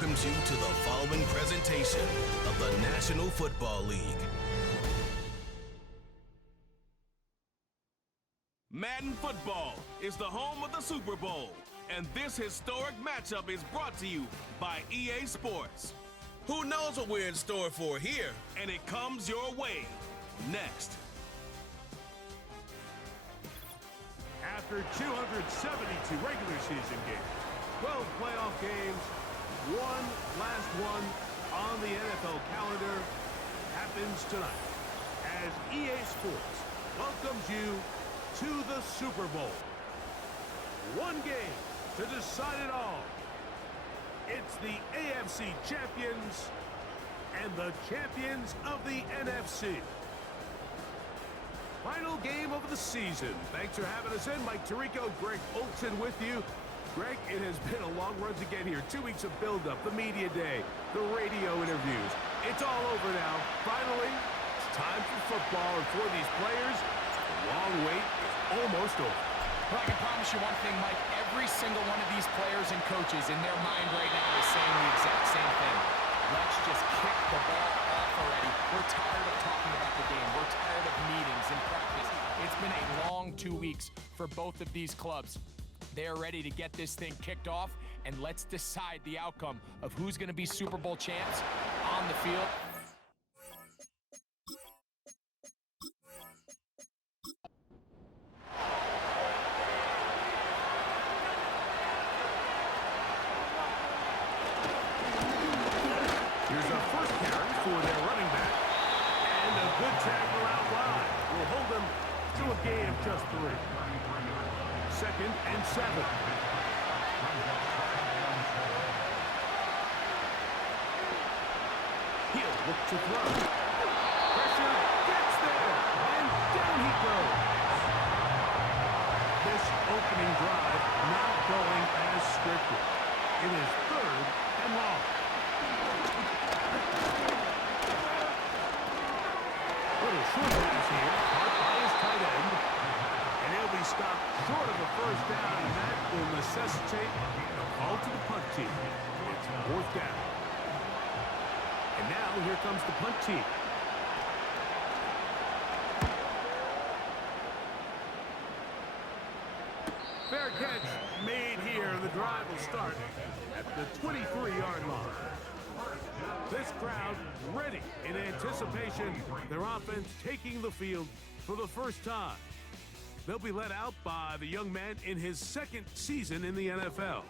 welcomes you to the following presentation of the National Football League. Madden Football is the home of the Super Bowl, and this historic matchup is brought to you by EA Sports. Who knows what we're in store for here? And it comes your way next. After 272 regular season games, 12 playoff games, one last one on the NFL calendar happens tonight as EA Sports welcomes you to the Super Bowl. One game to decide it all. It's the AFC champions and the champions of the NFC. Final game of the season. Thanks for having us in. Mike Tirico, Greg Olsen with you. Greg, it has been a long run to get here. 2 weeks of build-up, the media day, the radio interviews. It's all over now. Finally, it's time for football, and for these players, the long wait is almost over. Well, I can promise you one thing, Mike. Every single one of these players and coaches in their mind right now is saying the exact same thing. Let's just kick the ball off already. We're tired of talking about the game. We're tired of meetings and practice. It's been a long 2 weeks for both of these clubs. They are ready to get this thing kicked off, and let's decide the outcome of who's going to be Super Bowl champs on the field. Here's our first carry for their running back. And a good tackle out wide will hold them to a gain of just 3. 2nd and 7. He'll look to throw. Pressure gets there, and down he goes. This opening drive not going as scripted. It is 3rd and long. Little short pass here, caught by his tight end. And he'll be stopped short of a first down, and that will necessitate a call to the punt team. It's 4th down. And now here comes the punt team. Fair catch made here. The drive will start at the 23-yard line. This crowd ready in anticipation. Their offense taking the field for the first time. They'll be led out by the young man in his 2nd season in the NFL.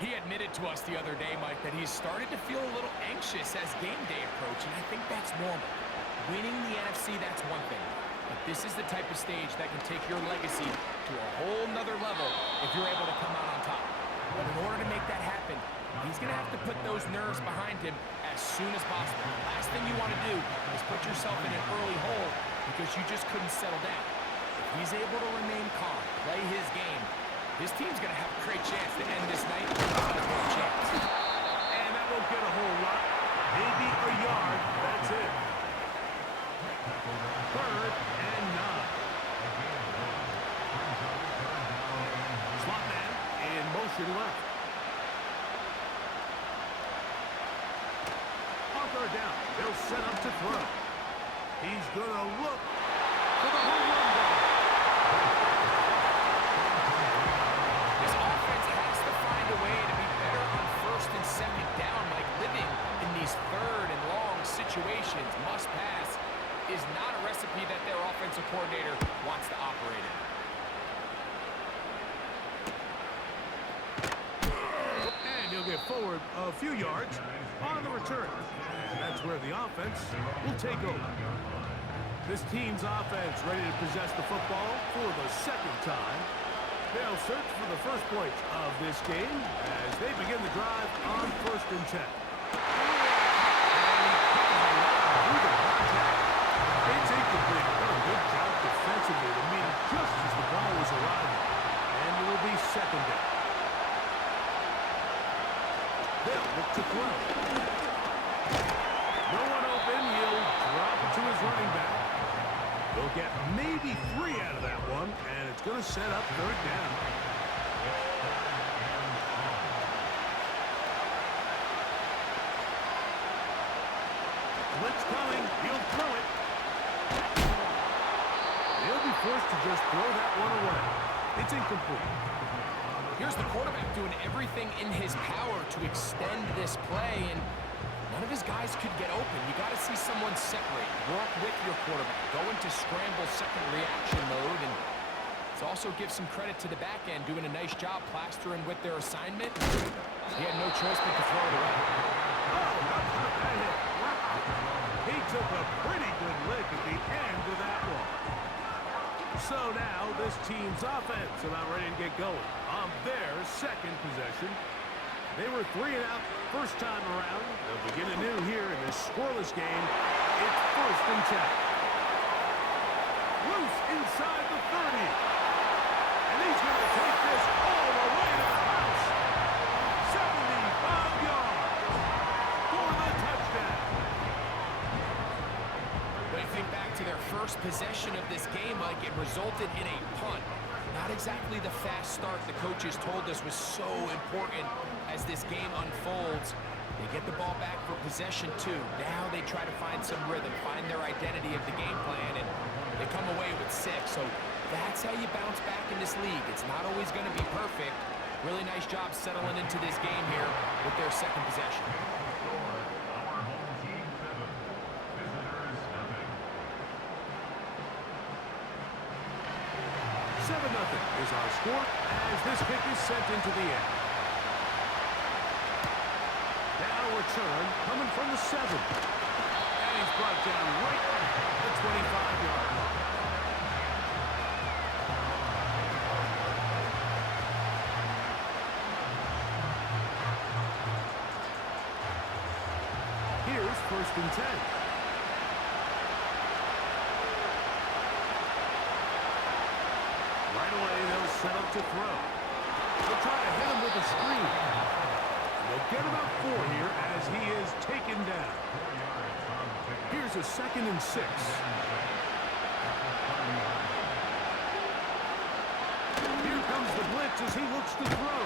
He admitted to us the other day, Mike, that he's started to feel a little anxious as game day approaches, and I think that's normal. Winning the NFC, that's one thing. But this is the type of stage that can take your legacy to a whole nother level if you're able to come out on top. But in order to make that happen, he's going to have to put those nerves behind him as soon as possible. The last thing you want to do is put yourself in an early hole because you just couldn't settle down. If he's able to remain calm, play his game, his team's going to have a great chance to end this night with a chance. And that won't get a whole lot. Maybe a yard. That's it. 3rd and 9. Slot man in motion left. On 3rd down, they'll set up to throw. He's going to look for the home run ball. This offense has to find a way to be better on 1st and 2nd down, like living in these 3rd and long situations. Must pass is not a recipe that their offensive coordinator wants to operate in. And he'll get forward a few yards on the return. That's where the offense will take over. This team's offense ready to possess the football for the 2nd time. They'll search for the first points of this game as they begin the drive on 1st and 10. It's incomplete. Oh, good job defensively to meet it just as the ball was arriving. And it will be 2nd down. They'll look to throw. No one open. He'll drop it to his running back. They'll get maybe 3 out of that one, and it's going to set up 3rd down. Blitz coming. He'll throw it. He'll be forced to just throw that one away. It's incomplete. Here's the quarterback doing everything in his power to extend this play, and none of his guys could get open. You got to see someone separate, work with your quarterback, go into scramble second reaction mode, and let's also give some credit to the back end doing a nice job plastering with their assignment. He had no choice but to throw it away. Oh, how about that hit? Wow. He took a pretty good lick at the end of that one. So now this team's offense about ready to get going on their second possession. They were 3 and out first time around. They'll begin anew here in this scoreless game. It's 1st and 10. Loose inside the 30. And he's going to take this all the way to the house. 75 yards for the touchdown. When you think back to their first possession of this game, like it resulted in a punt. Not exactly the fast start the coaches told us was so important as this game unfolds. They get the ball back for possession 2. Now they try to find some rhythm, find their identity of the game plan, and they come away with 6. So that's how you bounce back in this league. It's not always going to be perfect. Really nice job settling into this game here with their second possession. 7-0 is our score as this kick is sent into the air. Now return coming from the 7. And he's brought down right at the 25-yard line. Here's 1st and 10. Right away, they'll set up to throw. They'll try to hit him with a screen. They'll get about 4 here as he is taken down. Here's a 2nd and 6. Here comes the blitz as he looks to throw.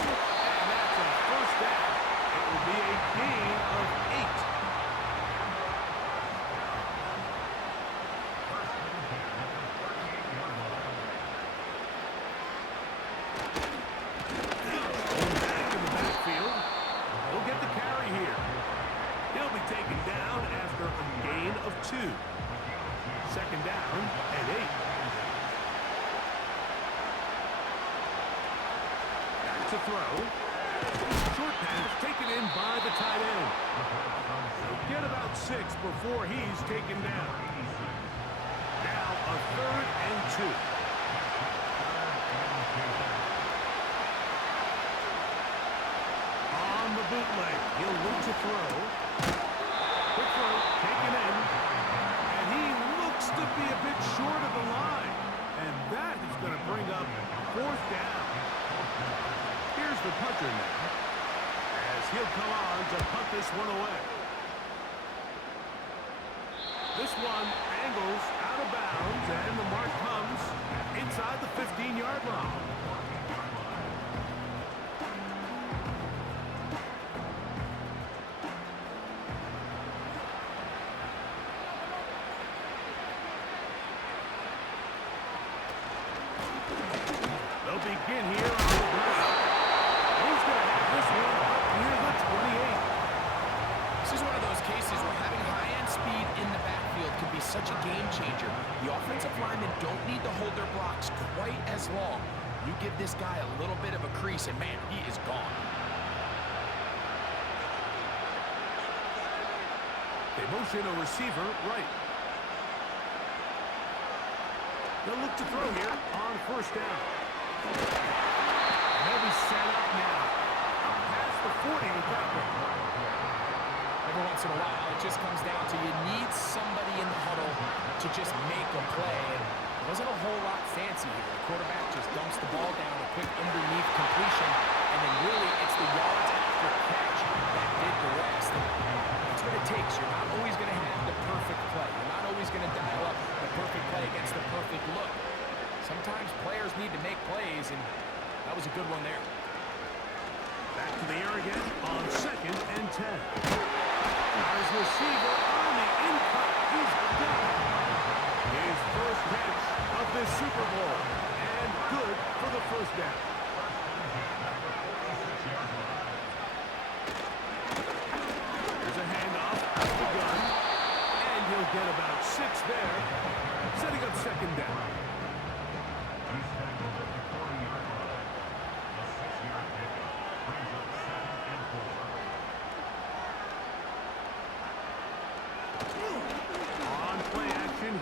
And that's a 1st down. It will be a gain of 8. Taken down after a gain of 2. 2nd down and 8. Back to throw. Short pass taken in by the tight end. He'll get about 6 before he's taken down. Now a 3rd and 2. On the bootleg, he'll look to throw. Quick throw, taken in, and he looks to be a bit short of the line. And that is going to bring up 4th down. Here's the punter now, as he'll come on to punt this one away. This one angles out of bounds, and the mark comes inside the 15-yard line. Begin here on the ground. He's going to have this one up near the 28. This is one of those cases where having high-end speed in the backfield can be such a game changer. The offensive linemen don't need to hold their blocks quite as long. You give this guy a little bit of a crease, and man, he is gone. They motion a receiver right. They'll look to throw here on 1st down. They'll be set up now. Up past the 40 with that one. Every once in a while, it just comes down to you need somebody in the huddle to just make a play. And it wasn't a whole lot fancy here. The quarterback just dumps the ball down, a quick underneath completion, and then really it's the yards after catch that did the rest. And that's what it takes. You're not always going to have the perfect play. You're not always going to dial up the perfect play against the perfect look. Sometimes players need to make plays, and that was a good one there. Back to the air again on 2nd and 10. Now his receiver on first catch of this Super Bowl. And good for the first down. Here's a handoff out of the gun. And he'll get about 6 there, setting up second down.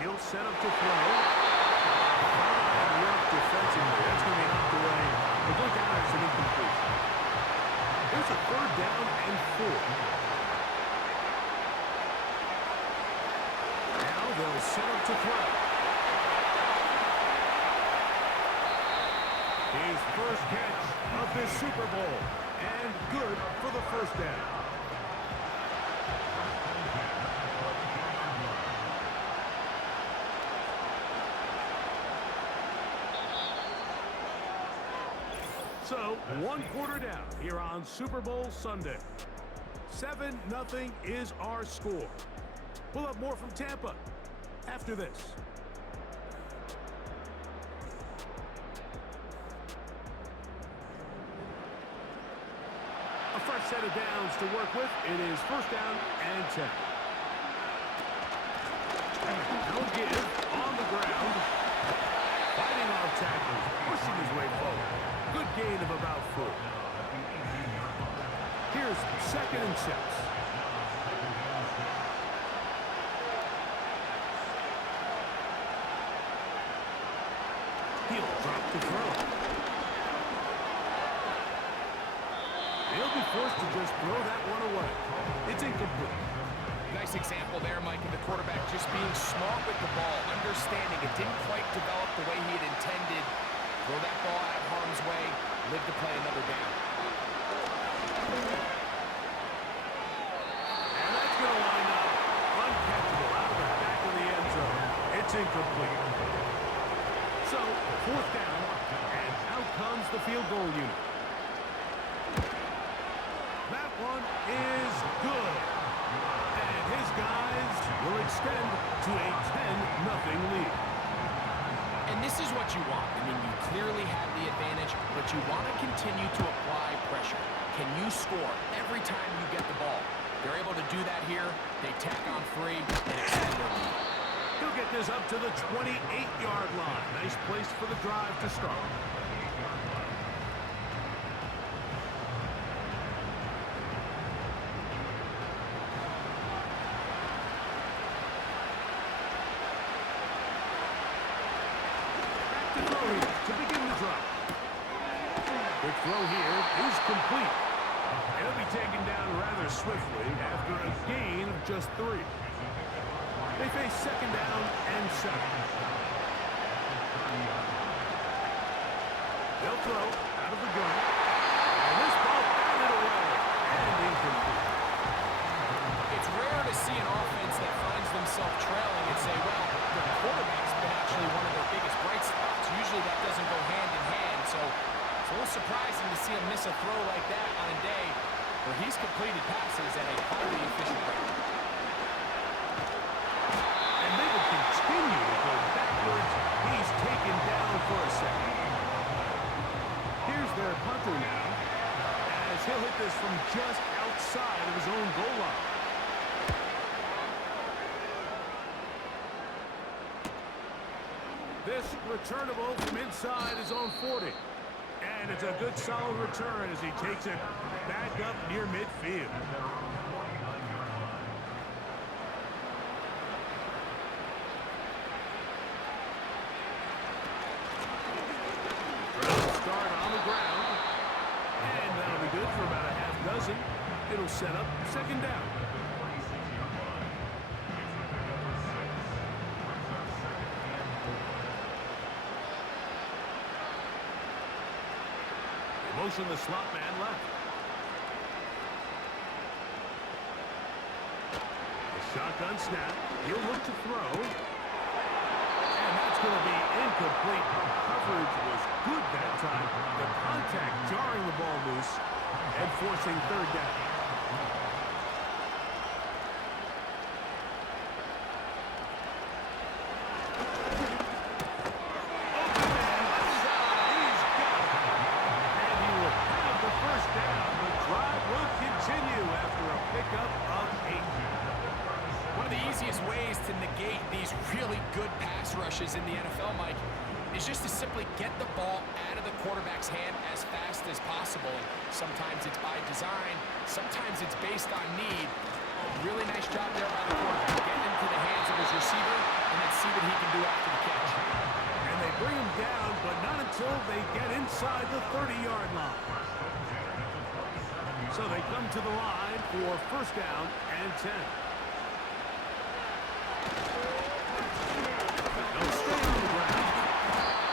He'll set up to throw. Fine work defensively. That's going to be knocked away. But look out, it's an incompletion. Here's a third down and 4. Now they'll set up to throw. His first catch of this Super Bowl. And good for the first down. So, 1 quarter down here on Super Bowl Sunday. 7-0 is our score. We'll have more from Tampa after this. A fresh set of downs to work with. It is first down and 10. No give on the ground. Fighting off tackles, pushing his way forward. Good gain of about 4. Here's 2nd and 6. He'll drop to throw. He'll be forced to just throw that one away. It's incomplete. Nice example there, Mike, of the quarterback just being smart with the ball, understanding it didn't quite develop the way he had intended. Throw that ball out of harm's way, live to play another down. And that's going to line up. Uncatchable out of the back of the end zone. It's incomplete. So, 4th down, and out comes the field goal unit. That one is good. And his guys will extend to a 10-0 lead. And this is what you want. I mean, you clearly have the advantage, but you want to continue to apply pressure. Can you score every time you get the ball? They're able to do that here. They tack on 3 and extend their lead. He'll get this up to the 28-yard line. Nice place for the drive to start. To begin the drive. Quick throw here is complete. It'll be taken down rather swiftly after a gain of just 3. They face 2nd down and 7. They'll throw out of the gun. And this ball batted away and incomplete. It's rare to see an offense that finds themselves trailing and say, well, the quarterback's been actually one of their biggest bright spots. Usually that doesn't go hand in hand, so it's a little surprising to see him miss a throw like that on a day where he's completed passes at a highly efficient rate. And they will continue to go backwards. He's taken down for a second. Here's their punter now, as he'll hit this from just outside of his own goal line. This returnable from inside his own 40. And it's a good solid return as he takes it back up near midfield. Start on the ground. And that'll be good for about a half dozen. It'll set up 2nd down. Motion the slot man left. A shotgun snap. He'll look to throw. And that's going to be incomplete. Coverage was good that time. The contact jarring the ball loose and forcing 3rd down. continue after a pickup of 8. One of the easiest ways to negate these really good pass rushes in the NFL, Mike, is just to simply get the ball out of the quarterback's hand as fast as possible. And sometimes it's by design, sometimes it's based on need. Really nice job there by the quarterback, getting into the hands of his receiver, and then see what he can do after the catch. And they bring him down, but not until they get inside the 30-yard line. So they come to the line for first down and 10. They'll stay on the ground.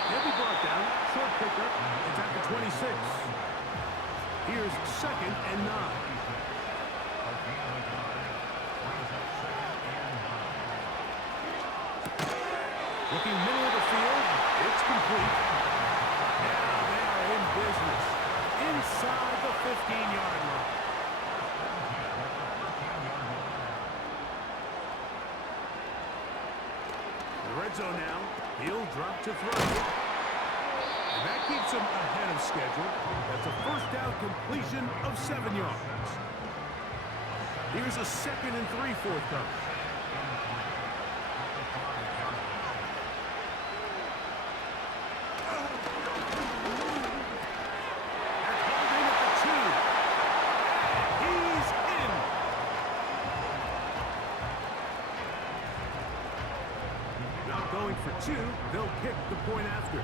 He'll be brought down. Short pickup. It's at the 26. Here's second and 9. Looking middle of the field. It's complete. Now they are in business. Inside the 15-yard line. The red zone now. He'll drop to throw. And that keeps him ahead of schedule. That's a first down completion of 7 yards. Here's a 2nd and 3 forthcoming. Going for 2, they'll kick the point after.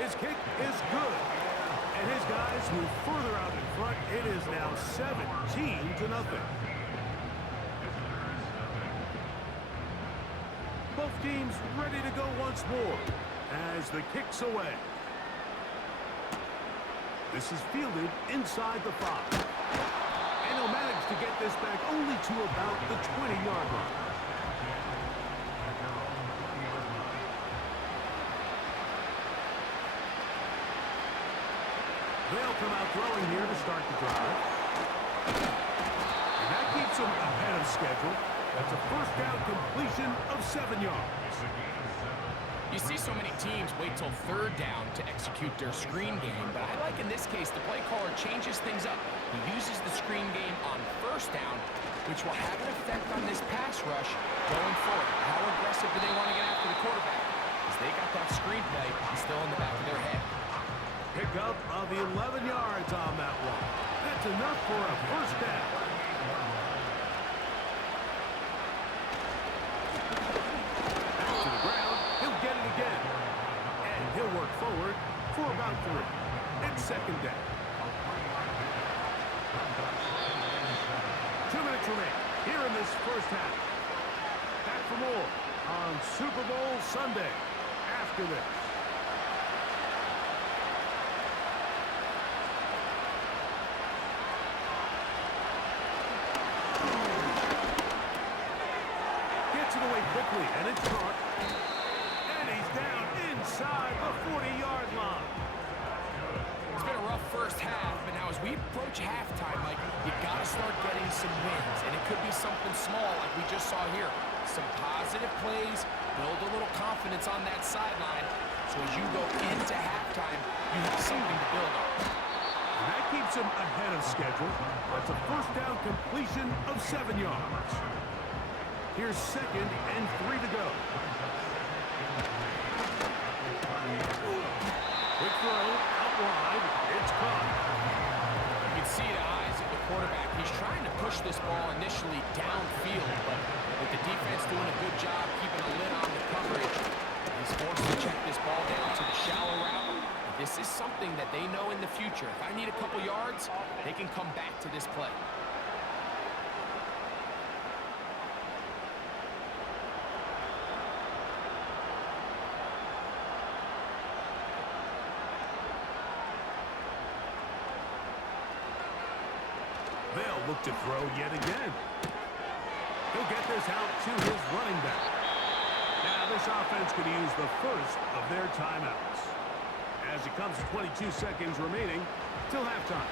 His kick is good. And his guys move further out in front. It is now 17-0. Both teams ready to go once more as the kick's away. This is fielded inside the 5. And he'll manage to get this back only to about the 20-yard line. They'll come out throwing here to start the drive. And that keeps them ahead of schedule. That's a first down completion of 7 yards. You see so many teams wait till third down to execute their screen game, but I like in this case the play caller changes things up. He uses the screen game on first down, which will have an effect on this pass rush going forward. How aggressive do they want to get after the quarterback? Because they got that screen play still in the back of their head. Pickup of 11 yards on that one. That's enough for a first down. Back to the ground. He'll get it again. And he'll work forward for about 3. It's second down. 2 minutes remain here in this first half. Back for more on Super Bowl Sunday after this. Gets it away quickly, and it's caught. And he's down inside the 40-yard line. It's been a rough first half, but now as we approach halftime, Mike, you got to start getting some wins, and it could be something small like we just saw here. Some positive plays, build a little confidence on that sideline, so as you go into halftime, you have something to build on. And that keeps him ahead of schedule. That's a first down completion of 7 yards. Here's 2nd and 3 to go. Quick throw, out wide, it's caught. You can see the eyes of the quarterback. He's trying to push this ball initially downfield, but with the defense doing a good job keeping a lid on the coverage, he's forced to check this ball down to the shallow route. This is something that they know in the future. If I need a couple yards, they can come back to this play. They'll look to throw yet again. He'll get this out to his running back. Now this offense could use the first of their timeouts. As it comes to 22 seconds remaining till halftime.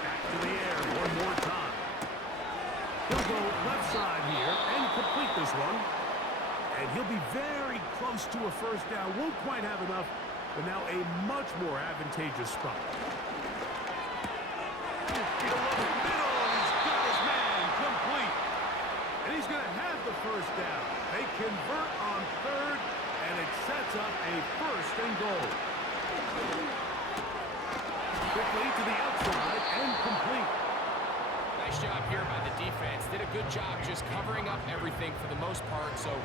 Back to the air one more time. He'll go left side here and complete this one. And he'll be very close to a first down. Won't quite have enough, but now a much more advantageous spot. Middle, and he's got his man complete. And he's going to have the first down. They convert on third, and it sets up a first and goal. Quickly to the outside and complete. Nice job here by the defense. Did a good job just covering up everything for the most part. So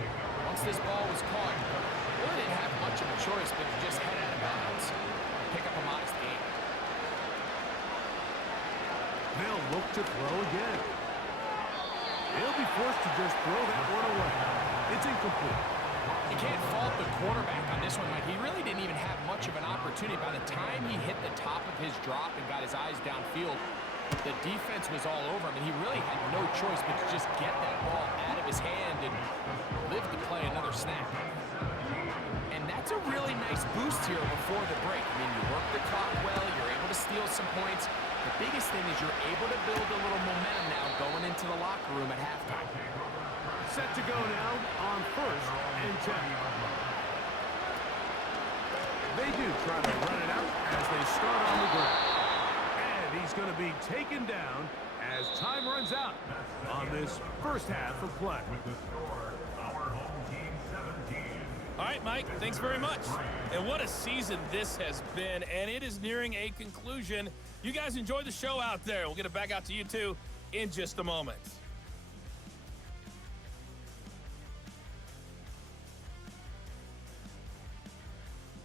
once this ball was caught, really didn't have much of a choice but to just head out of bounds. Pick up a modest gain. They'll look to throw again. He'll be forced to just throw that one away. It's incomplete. You can't fault the quarterback on this one, Mike. He really didn't even have much of an opportunity. By the time he hit the top of his drop and got his eyes downfield, the defense was all over him, and he really had no choice but to just get that ball out of his hand and live to play another snap. And that's a really nice boost here before the break. I mean, you work the clock well, you're able to steal some points. The biggest thing is you're able to build a little momentum now going into the locker room at halftime. Set to go now on first and 10. They do try to run it out as they start on the ground. And he's going to be taken down as time runs out on this first half of play. All right, Mike, thanks very much. And what a season this has been, and it is nearing a conclusion. You guys enjoy the show out there. We'll get it back out to you, too, in just a moment.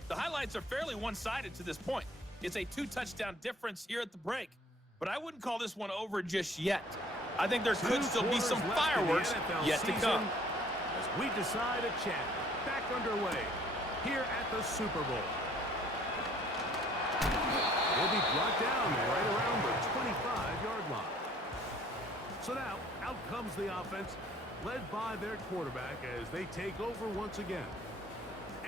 The highlights are fairly one-sided to this point. It's a 2-touchdown difference here at the break, but I wouldn't call this one over just yet. I think there could still be some fireworks yet to come. As we decide a champ back underway here at the Super Bowl. Will be brought down right around the 25-yard line. So now, out comes the offense, led by their quarterback as they take over once again.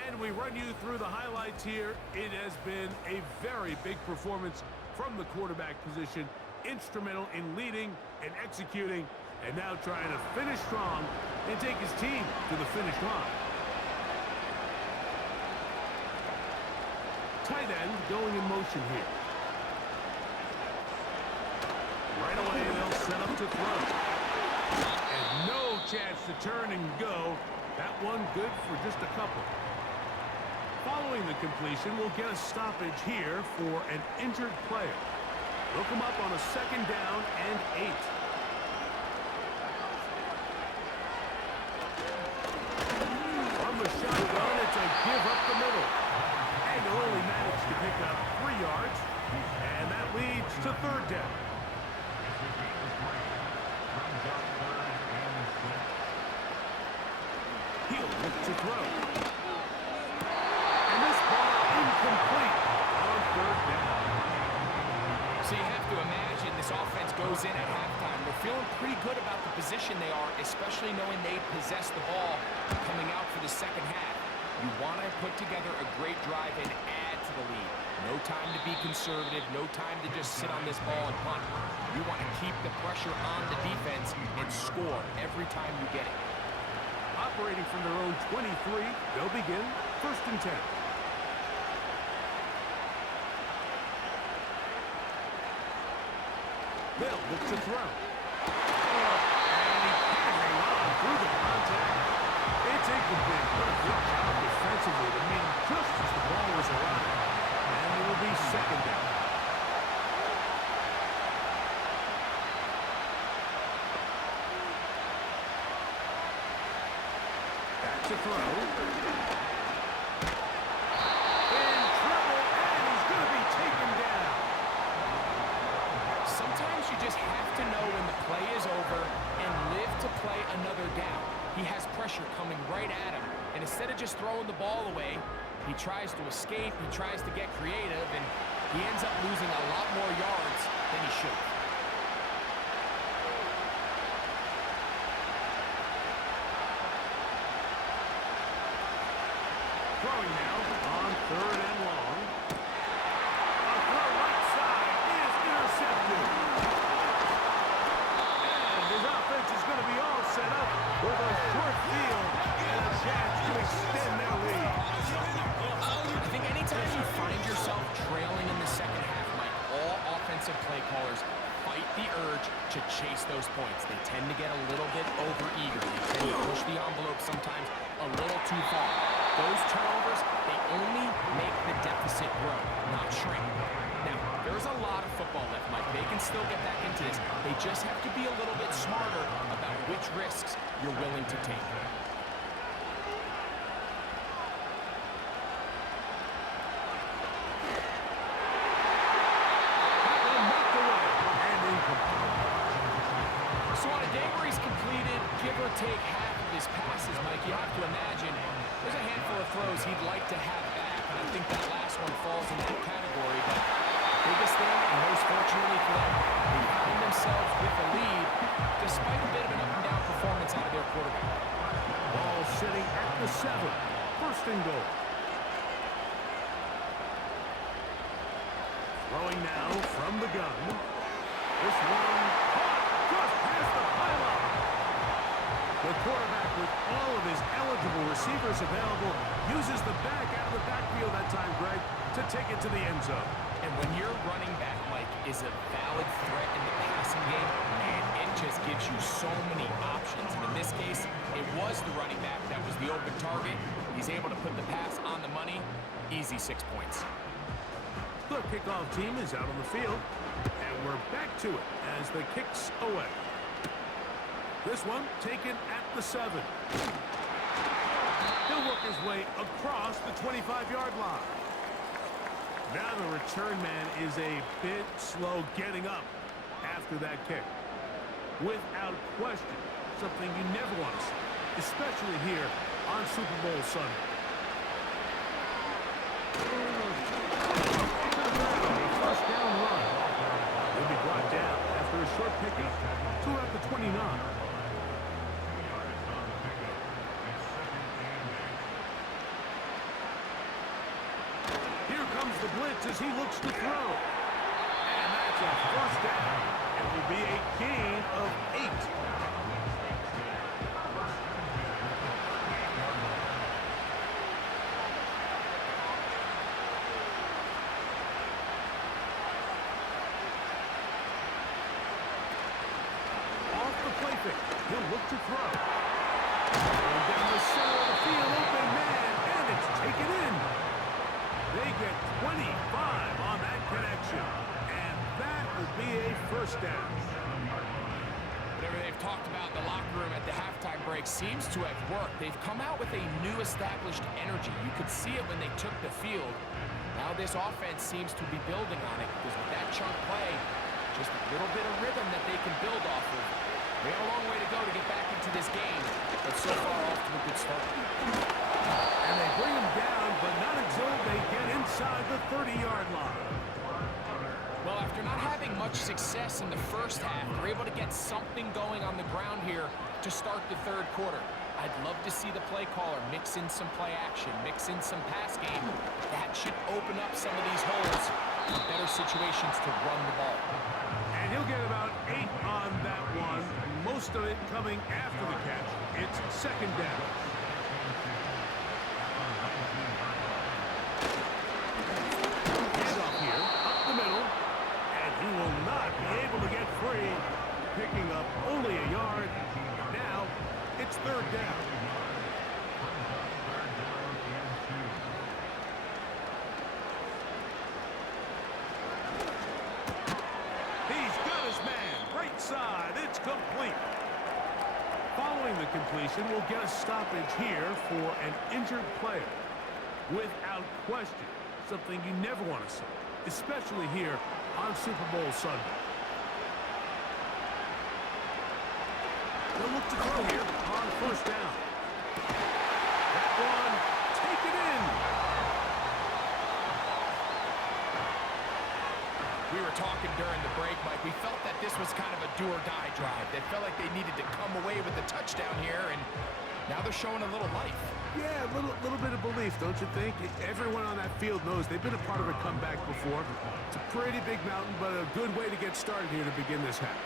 And we run you through the highlights here. It has been a very big performance from the quarterback position. Instrumental in leading and executing, and now trying to finish strong and take his team to the finish line. Tight end going in motion here. Right away, they'll set up to throw. And no chance to turn and go. That one good for just a couple. Following the completion, we'll get a stoppage here for an injured player. They'll come up on a second down and 8. On the shotgun, it's a give up the middle. And they'll only manage to pick up 3 yards. And that leads to third down. He'll look to throw. And this ball incomplete on third down. So you have to imagine this offense goes in at halftime. They're feeling pretty good about the position they are, especially knowing they possess the ball coming out for the second half. You want to put together a great drive and add to the lead. No time to be conservative, no time to just sit on this ball and punt. You want to keep the pressure on the defense and score every time you get it. Operating from their own 23, they'll begin first and 10. They'll look to throw. And he can't hang on through the contact. It's incomplete. What a good job defensively to meet just as the ball was arriving. And it will be second down. Back to throw. In trouble, and he's going to be taken down. Sometimes you just have to know when the play is over and live to play another down. He has pressure coming right at him, and instead of just throwing the ball away, he tries to escape, he tries to get creative, and he ends up losing a lot more yards than he should. Throwing now on third and long. A throw right side is intercepted. And his offense is going to be all set up with a short field and a chance chase those points. They tend to get a little bit over-eager. They tend to push the envelope sometimes a little too far. Those turnovers, they only make the deficit grow, not shrink. Now, there's a lot of football left, Mike. They can still get back into this. They just have to be a little bit smarter about which risks you're willing to take. So on a day where he's completed, give or take half of his passes, Mike, you have to imagine there's a handful of throws he'd like to have back, and I think that last one falls in that category. But biggest thing, and most fortunately for them, they find themselves with a lead, despite a bit of an up-and-down performance out of their quarterback. Ball sitting at the 7. First and goal. Throwing now from the gun. This one just past the pylon. The quarterback, with all of his eligible receivers available, uses the back out of the backfield that time, Greg, to take it to the end zone. And when your running back, Mike, is a valid threat in the passing game, man, it just gives you so many options. And in this case, it was the running back that was the open target. He's able to put the pass on the money. Easy 6 points. The kickoff team is out on the field, and we're back to it as the kick's away. This one taken at the 7. He'll work his way across the 25-yard line. Now the return man is a bit slow getting up after that kick. Without question, something you never want to see, especially here on Super Bowl Sunday. First down run. He'll be brought down after a short pickup to about the 29. Here comes the blitz as he looks to throw. And that's a first down. It will be a gain of 8. He'll look to throw. Going down the center of the field, open man, and it's taken in. They get 25 on that connection, and that will be a first down. Whatever they've talked about in the locker room at the halftime break seems to have worked. They've come out with a new established energy. You could see it when they took the field. Now this offense seems to be building on it, because with that chunk play, just a little bit of rhythm that they can build off of. We have a long way to go to get back into this game, but so far off to a good start. And they bring him down, but not until they get inside the 30-yard line. Well, after not having much success in the first half, they're able to get something going on the ground here to start the third quarter. I'd love to see the play caller mix in some play action, mix in some pass game. That should open up some of these holes for better situations to run the ball. And he'll get about 8 on that one. Most of it coming after the catch. It's second down. Handoff here, up the middle, and he will not be able to get free. Picking up only a yard. Now it's third down. He's got his man. Right side. It's complete. Following the completion, we'll get a stoppage here for an injured player. Without question, something you never want to see, especially here on Super Bowl Sunday. They'll look to throw here on first down. That one, take it in. We were talking during the break, Mike. We felt that this was kind of a do-or-die drive. They felt like they needed to come away with the touchdown here, and now they're showing a little life. Yeah, a little bit of belief, don't you think? Everyone on that field knows they've been a part of a comeback before. It's a pretty big mountain, but a good way to get started here to begin this half.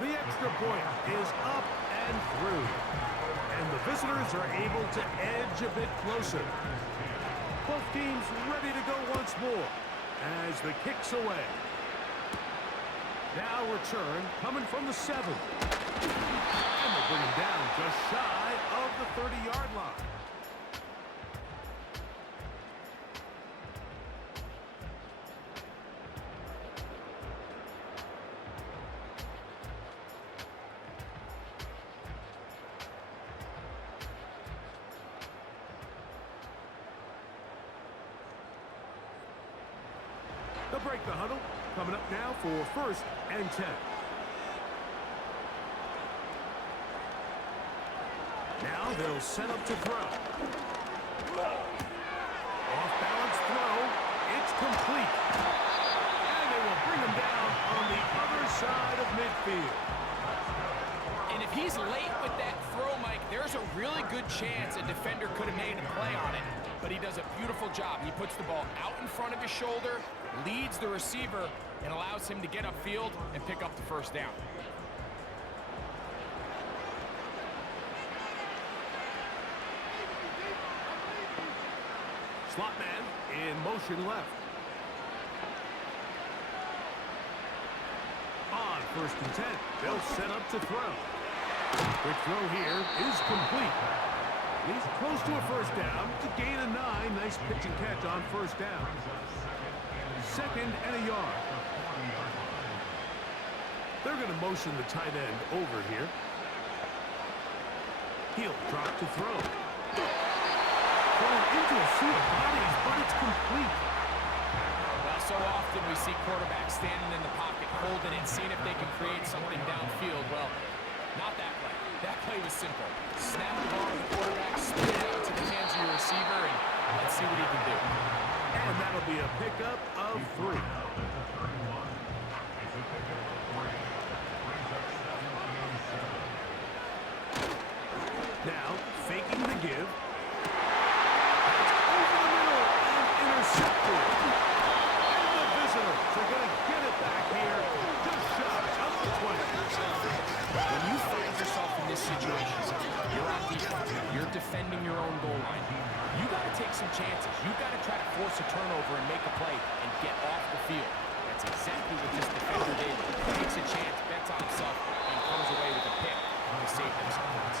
The extra point is up and through, and the visitors are able to edge a bit closer. Both teams ready to go once more as the kick's away. Now return coming from the 7. And they'll bring him down just shy of the 30-yard line. They'll break the huddle. Coming up now for 1st and 10. Now they'll set up to throw. Off-balance throw. It's complete. And they will bring him down on the other side of midfield. And if he's late with that throw, Mike, there's a really good chance a defender could have made a play on it. But he does a beautiful job. He puts the ball out in front of his shoulder, leads the receiver, and allows him to get upfield and pick up the 1st down. Slot man in motion left. On 1st and 10, they'll set up to throw. Quick throw here is complete. He's close to a 1st down. To gain a 9. Nice pitch and catch on 1st down. 2nd and a yard. They're going to motion the tight end over here. He'll drop to throw. Thrown into a sea of bodies, but it's complete. Well, so often we see quarterbacks standing in the pocket, holding it, seeing if they can create something downfield. Well, not that play. That play was simple. Snap the ball to the quarterback, spin it out to the hands of your receiver, and let's see what he can do. And that'll be a pickup of 3. Now, faking the give. That's over the middle and intercepted. And the visitors are going to get it back here just shy of the 20. When you find yourself in this situation, you're on defense, you're defending your own goal line, you got to take some chances. You got to try to force a turnover and make a play and get off the field. That's exactly what this defender did. He takes a chance, bets on himself, and comes away with a pick to save them some points.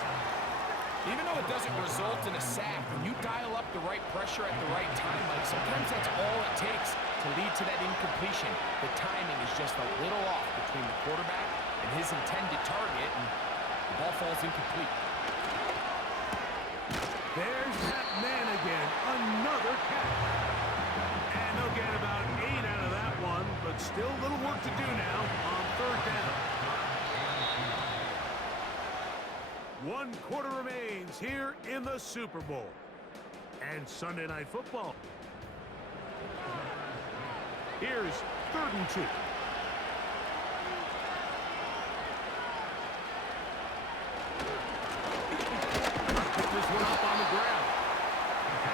Even though it doesn't result in a sack, when you dial up the right pressure at the right time, like sometimes that's all it takes to lead to that incompletion. The timing is just a little off between the quarterback and his intended target, and the ball falls incomplete. There's that man again, another catch. And they'll get about 8 out of that one, but still a little work to do now on 3rd down. 1 quarter remains here in the Super Bowl. And Sunday Night Football. Here's 3rd and 2. Pick this one up on the ground.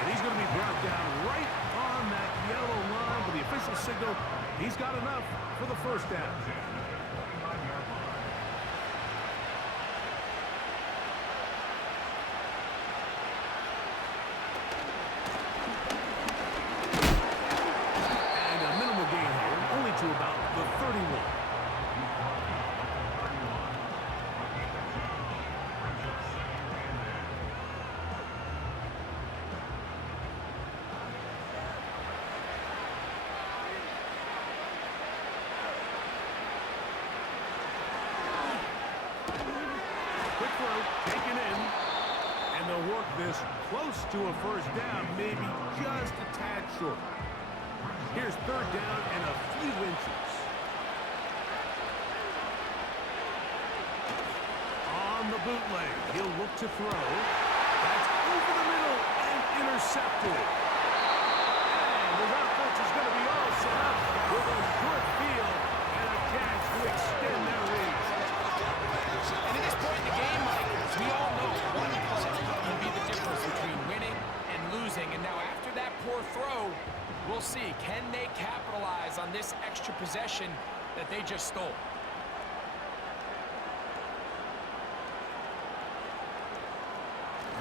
And he's going to be brought down right on that yellow line with the official signal. He's got enough for the 1st down. To about the 31. Quick throw, taken in, and they'll work this close to a 1st down, maybe just a tad short. Here's 3rd down and a few inches. On the bootleg, he'll look to throw. That's over the middle and intercepted. And his offense is going to be all set up with a short field and a chance to extend their lead. And at this point in the game, Mike, we all know one play can be the difference between winning and losing. And now after that poor throw, we'll see, can they capitalize on this extra possession that they just stole?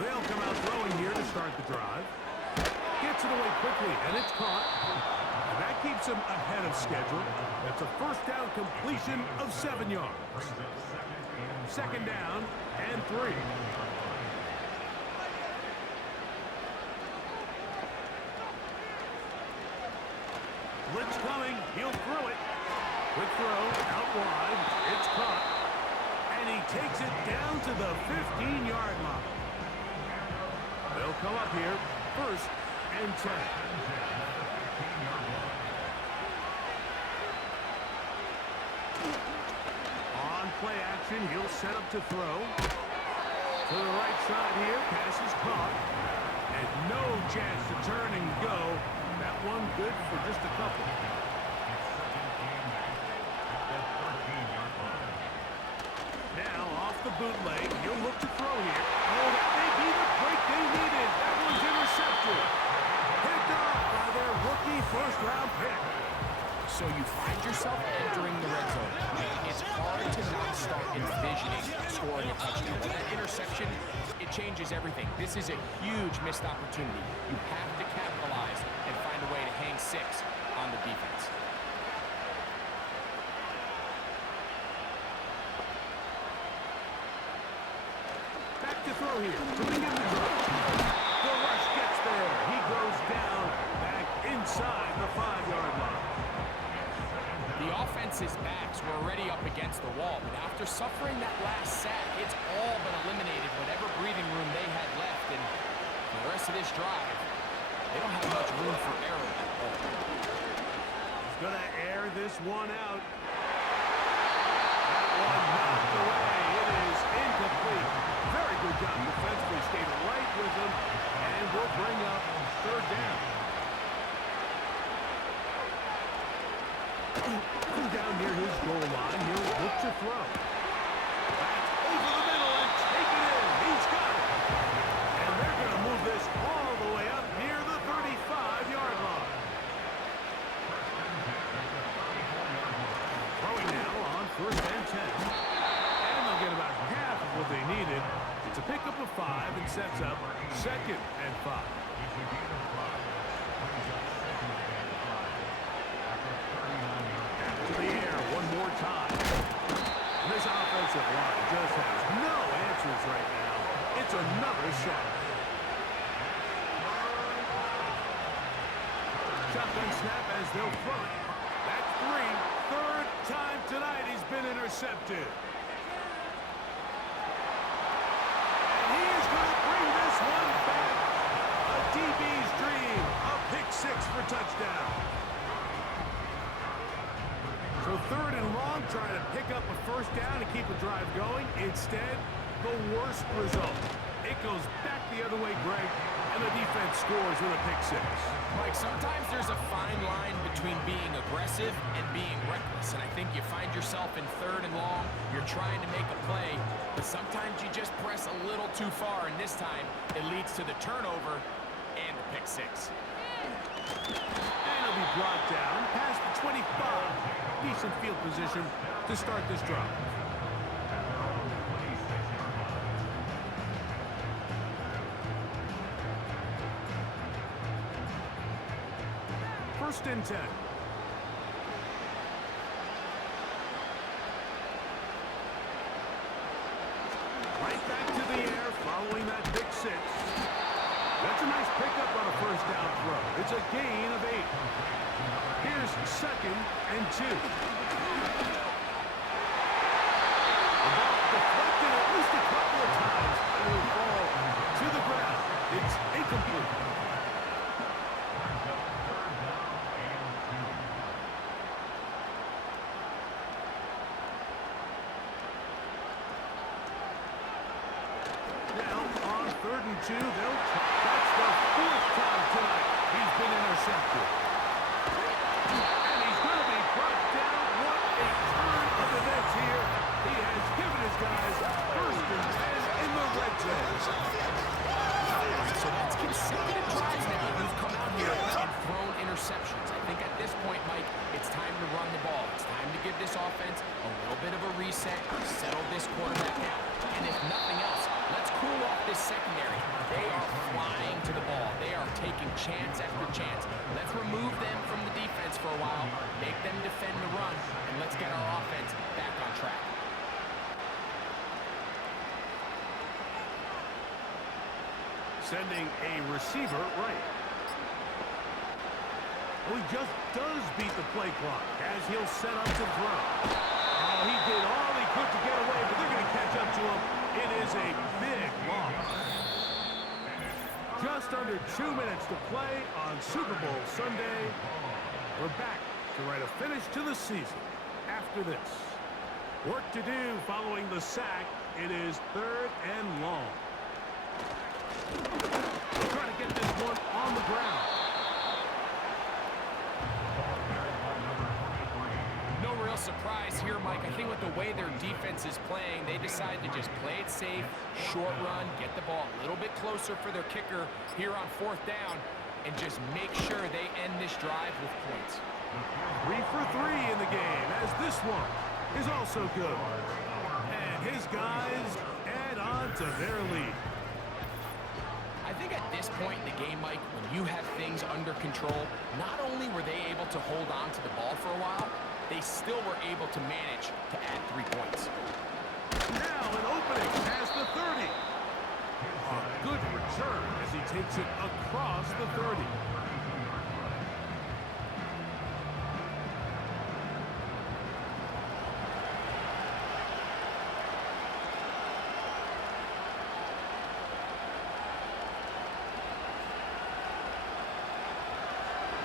They'll come out throwing here to start the drive. Gets it away quickly, and it's caught. And that keeps him ahead of schedule. That's a first down completion of 7 yards. Second down and 3. Blitz coming. He'll throw it. Quick throw out wide. It's caught. And he takes it down to the 15-yard line. They'll come up here. First and 10. On play action, he'll set up to throw. To the right side here. Pass is caught. And no chance to turn and go. That one good for just a couple. Now off the bootleg, he'll look to throw here. Oh, that may be the break they needed. That one's intercepted. Picked off by their rookie first-round pick. So you find yourself entering the red zone. It's hard to not start envisioning scoring a touchdown. With that interception, it changes everything. This is a huge missed opportunity. You have to capitalize and find a way to hang 6 on the defense. Back to throw here. To begin the drive. The rush gets there. He goes down back inside the 5-yard line. The offense's backs were already up against the wall, but after suffering that last sack, it's all but eliminated whatever breathing room they had left, and for the rest of this drive, they don't have much room for error at all. He's going to air this one out. That one knocked away. It is incomplete. Very good job defensively. Stayed right with him, and will bring up third down. Down near his goal line, he'll look to throw. That's over the middle and take it in. He's got it. And they're going to move this all the way up near the 35-yard line. Throwing now on first and 10. And they'll get about half of what they needed. It's a pickup of 5 and sets up second and 5. To the air one more time. This offensive line just has no answers right now. It's another sack. Shotgun snap as they'll throw it. That's 3. Third time tonight he's been intercepted. And he is going to bring this one back. A DB's dream. A pick 6 for touchdown. So third and long, trying to pick up a first down and keep a drive going. Instead, the worst result. It goes back the other way, Greg, and the defense scores with a pick 6. Mike, sometimes there's a fine line between being aggressive and being reckless, and I think you find yourself in third and long, you're trying to make a play, but sometimes you just press a little too far, and this time it leads to the turnover and the pick 6. And he'll be brought down past the 25. Decent field position to start this drive. First and 10. Right back to the air following that pick 6. That's a nice pickup on a first down throw. It's a gain of 8. Here's second and 2. The ball deflected at least a couple of times. It will fall to the ground. It's incomplete. Now on third and 2, that's the 4th time tonight he's been intercepted. And he's going to be brought down. What a turn of events here. He has given his guys first and 10 in the red zone. So that's consecutive drives now. We've come out here and thrown interceptions. I think at this point, Mike, it's time to run the ball. It's time to give this offense a little bit of a reset, settle this quarterback down. And if nothing else, let's cool off this this secondary. They are flying to the ball. They are taking chance after chance. Let's remove them from the defense for a while, make them defend the run, and let's get our offense back on track. Sending a receiver right. Well, he just does beat the play clock as he'll set up to throw. Oh, he did all he could to get away, but they're going to catch up to him. It is a big loss. Just under 2 minutes to play on Super Bowl Sunday. We're back to write a finish to the season after this. Work to do following the sack. It is 3rd and long. Trying to get this one on the ground. No real surprise here, Mike. I think with the way their defense is playing, they decide to just play it safe, short run, get the ball a little bit closer for their kicker here on 4th down, and just make sure they end this drive with points. 3 for 3 in the game, as this one is also good. And his guys add on to their lead. I think at this point in the game, Mike, when you have things under control, not only were they able to hold on to the ball for a while, they still were able to manage to add 3 points. Now an opening past the 30. A good return as he takes it across the 30.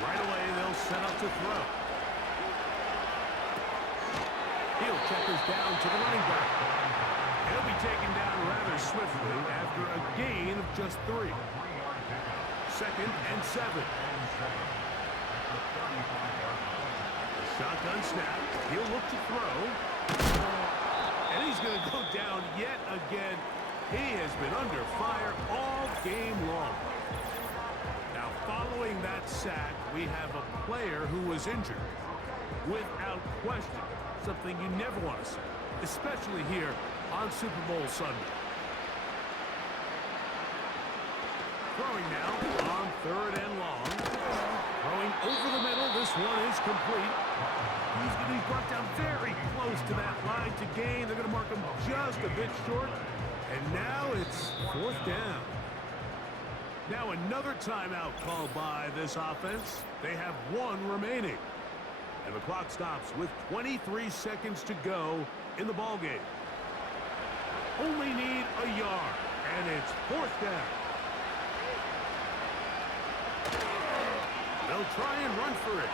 Right away, they'll set up to throw. Heel checkers down to the running back. He'll be taken down rather swiftly after a gain of just 3. 2nd and 7. Shotgun snap. He'll look to throw. And he's going to go down yet again. He has been under fire all game long. Now, following that sack, we have a player who was injured. Without question, something you never want to see, especially here on Super Bowl Sunday. Throwing now on 3rd and long. Throwing over the middle. This one is complete. He's going to be brought down very close to that line to gain. They're going to mark him just a bit short. And now it's 4th down. Now another timeout called by this offense. They have 1 remaining. And the clock stops with 23 seconds to go in the ballgame. Only need a yard, and it's 4th down. They'll try and run for it.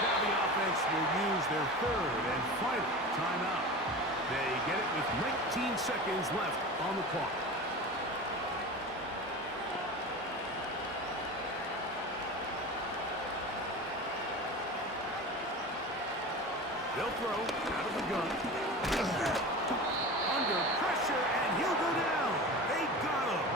Now the offense will use their 3rd and final timeout. They get it with 19 seconds left on the clock. They'll throw out of the gun. Under pressure, and he'll go down. They got him.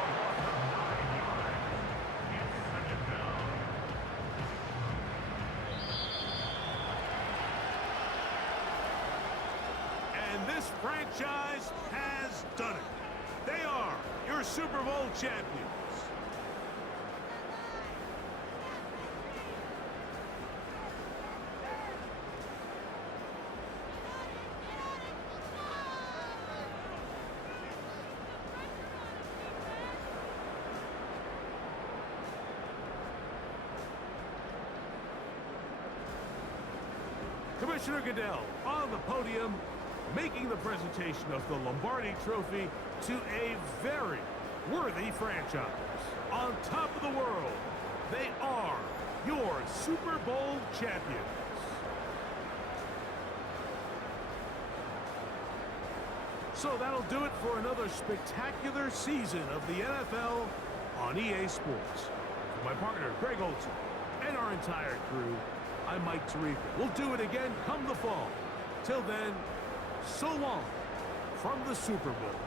And this franchise has done it. They are your Super Bowl champions. Commissioner Goodell on the podium, making the presentation of the Lombardi Trophy to a very worthy franchise. On top of the world, they are your Super Bowl champions. So that'll do it for another spectacular season of the NFL on EA Sports. For my partner, Greg Olson, and our entire crew, I'm Mike Tirico. We'll do it again come the fall. Till then, so long from the Super Bowl.